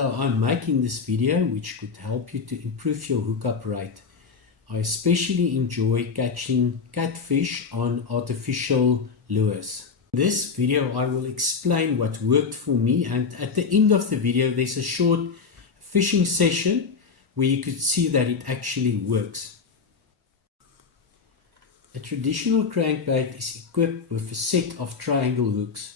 So I'm making this video which could help you to improve your hookup rate. I especially enjoy catching catfish on artificial lures. In this video I will explain what worked for me, and at the end of the video there's a short fishing session where you could see that it actually works. A traditional crankbait is equipped with a set of triangle hooks,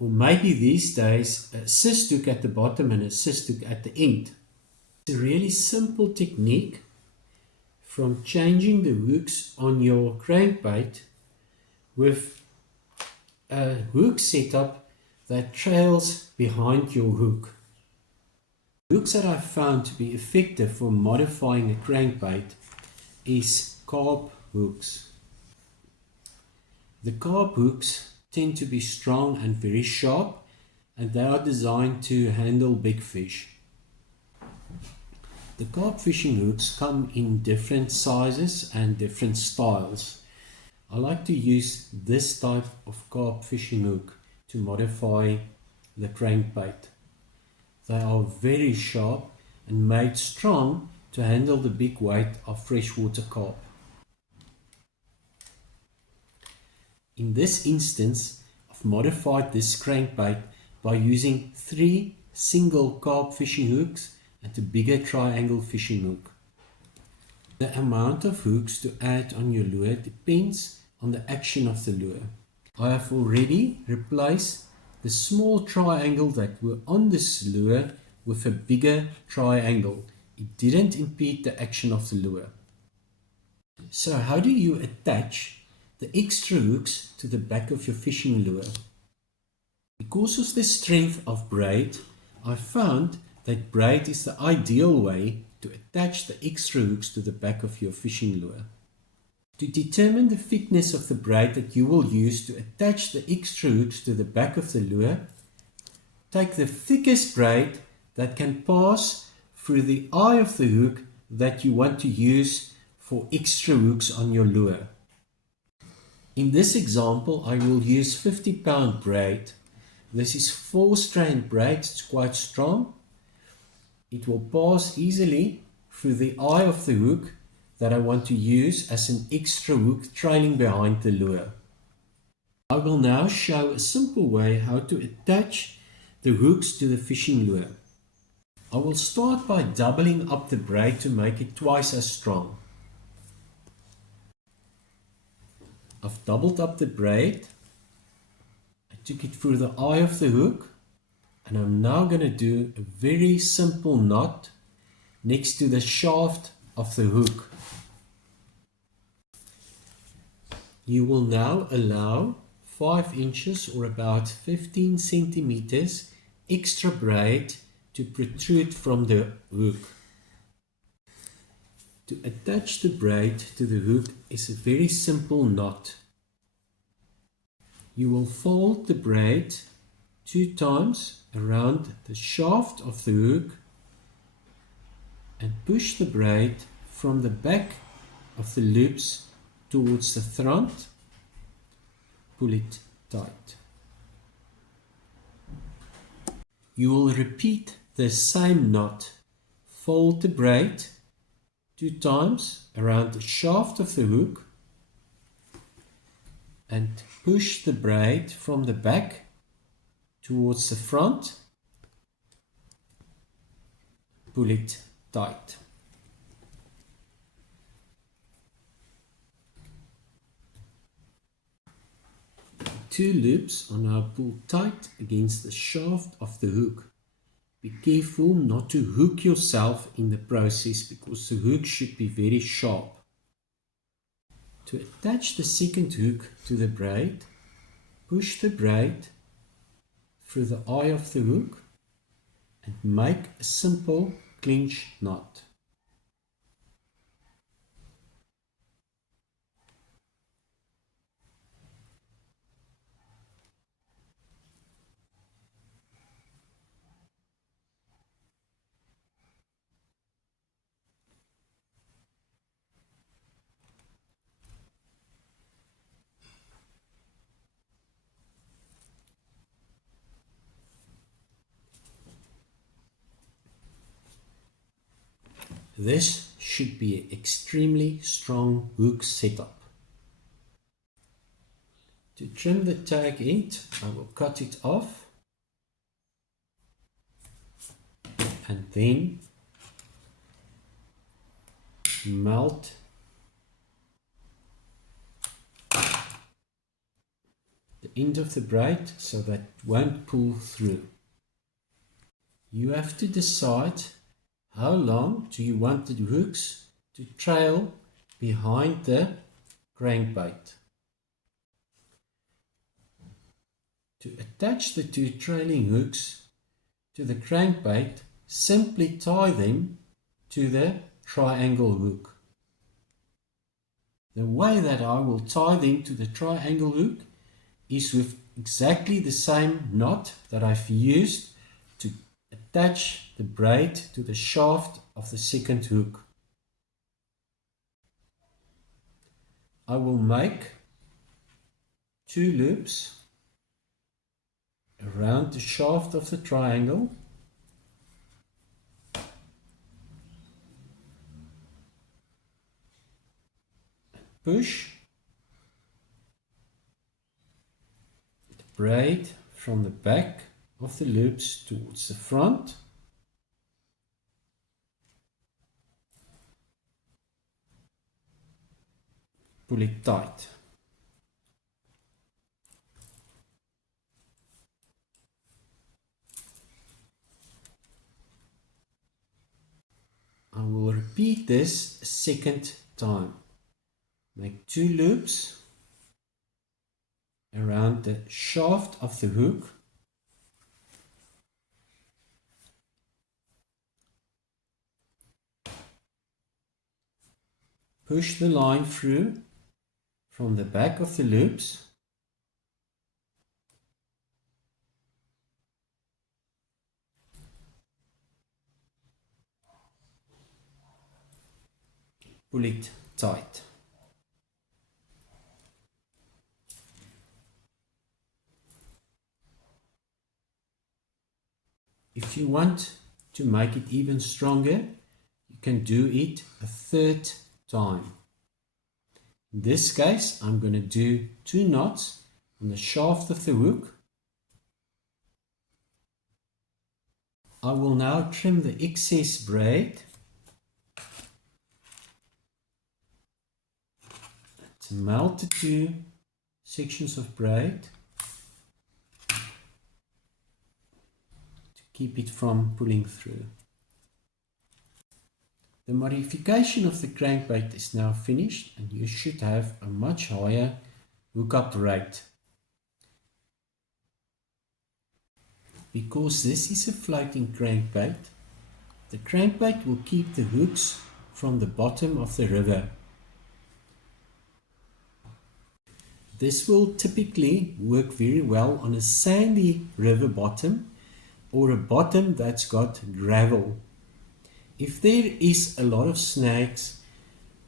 or maybe these days a assist hook at the bottom and a assist hook at the end. It's a really simple technique from changing the hooks on your crankbait with a hook setup that trails behind your hook. Hooks that I've found to be effective for modifying a crankbait is carp hooks. The carp hooks tend to be strong and very sharp, and they are designed to handle big fish. The carp fishing hooks come in different sizes and different styles. I like to use this type of carp fishing hook to modify the crankbait. They are very sharp and made strong to handle the big weight of freshwater carp. In this instance, I've modified this crankbait by using 3 single carp fishing hooks and a bigger triangle fishing hook. The amount of hooks to add on your lure depends on the action of the lure. I have already replaced the small triangle that were on this lure with a bigger triangle. It didn't impede the action of the lure. So how do you attach the extra hooks to the back of your fishing lure? Because of the strength of braid, I found that braid is the ideal way to attach the extra hooks to the back of your fishing lure. To determine the thickness of the braid that you will use to attach the extra hooks to the back of the lure, take the thickest braid that can pass through the eye of the hook that you want to use for extra hooks on your lure. In this example, I will use 50-pound braid. This is 4-strand braid. It's quite strong. It will pass easily through the eye of the hook that I want to use as an extra hook trailing behind the lure. I will now show a simple way how to attach the hooks to the fishing lure. I will start by doubling up the braid to make it twice as strong. I've doubled up the braid. I took it through the eye of the hook, and I'm now going to do a very simple knot next to the shaft of the hook. You will now allow 5 inches or about 15 centimeters extra braid to protrude from the hook. To attach the braid to the hook is a very simple knot. You will fold the braid 2 times around the shaft of the hook and push the braid from the back of the loops towards the front. Pull it tight. You will repeat the same knot. Fold the braid 2 times around the shaft of the hook and push the braid from the back towards the front. Pull it tight. The 2 loops are now pulled tight against the shaft of the hook. Be careful not to hook yourself in the process because the hook should be very sharp. To attach the second hook to the braid, push the braid through the eye of the hook and make a simple clinch knot. This should be an extremely strong hook setup. To trim the tag end, I will cut it off and then melt the end of the braid so that it won't pull through. You have to decide how long do you want the hooks to trail behind the crankbait. To attach the two trailing hooks to the crankbait, simply tie them to the triangle hook. The way that I will tie them to the triangle hook is with exactly the same knot that I've used to attach the braid to the shaft of the second hook. I will make 2 loops around the shaft of the triangle, push the braid from the back of the loops towards the front, pull it tight. I will repeat this a second time. Make 2 loops around the shaft of the hook, push the line through from the back of the loops, pull it tight. If you want to make it even stronger, you can do it a third time. In this case, I'm going to do 2 knots on the shaft of the hook. I will now trim the excess braid to melt the 2 sections of braid to keep it from pulling through. The modification of the crankbait is now finished and you should have a much higher hookup rate. Because this is a floating crankbait, the crankbait will keep the hooks from the bottom of the river. This will typically work very well on a sandy river bottom or a bottom that's got gravel. If there is a lot of snags,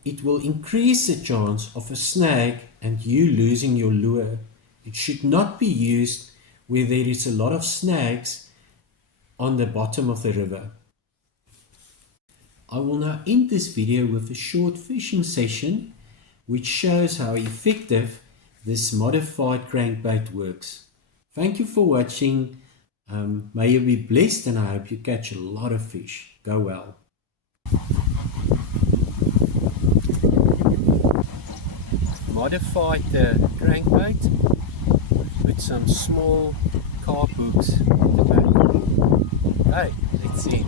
it will increase the chance of a snag and you losing your lure. It should not be used where there is a lot of snags on the bottom of the river. I will now end this video with a short fishing session which shows how effective this modified crankbait works. Thank you for watching. May you be blessed and I hope you catch a lot of fish. Go well. Modified the crankbait with some small carp hooks at the back. Hey, let's see.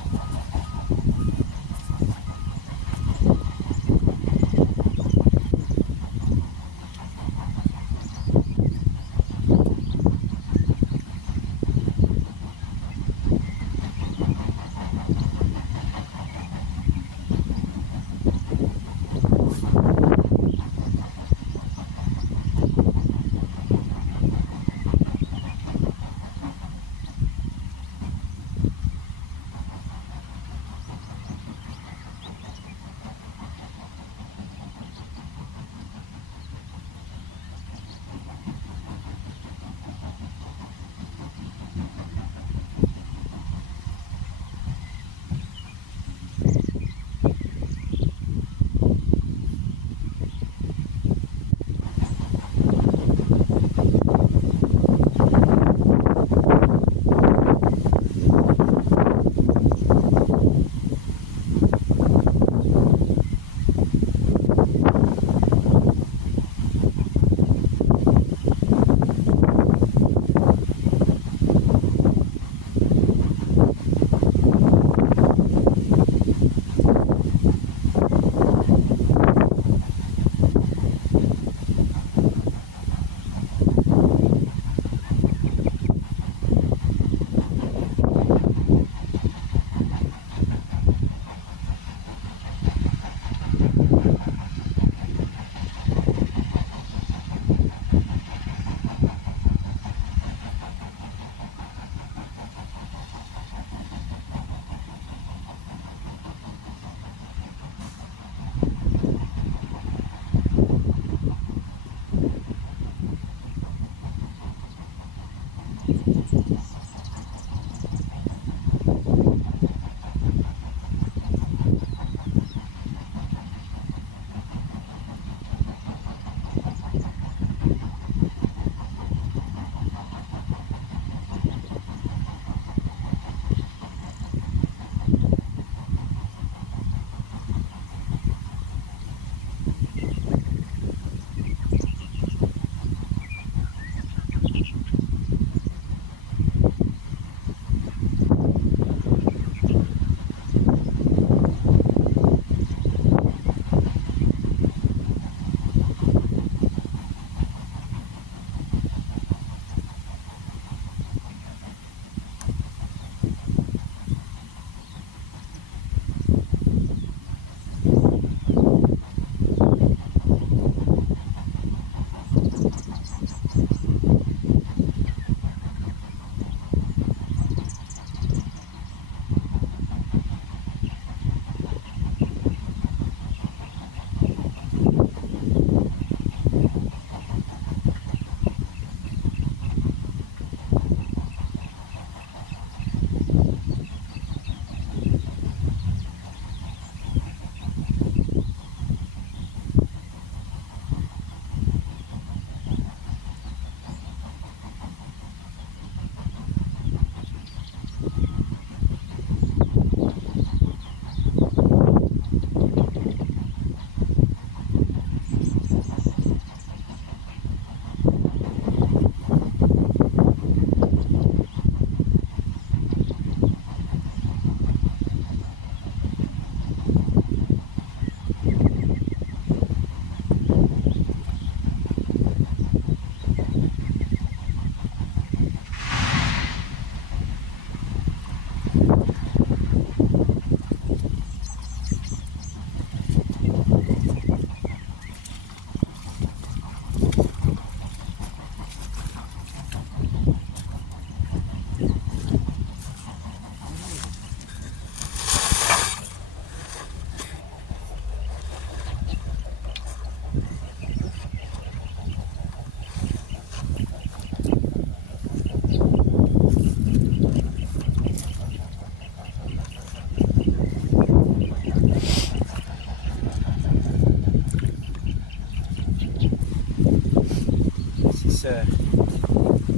It's a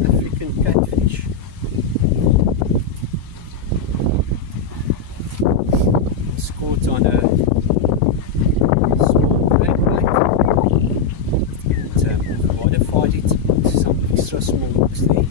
African catfish. It's caught on a small crankbait, and I've modified it to some extra small hooks there.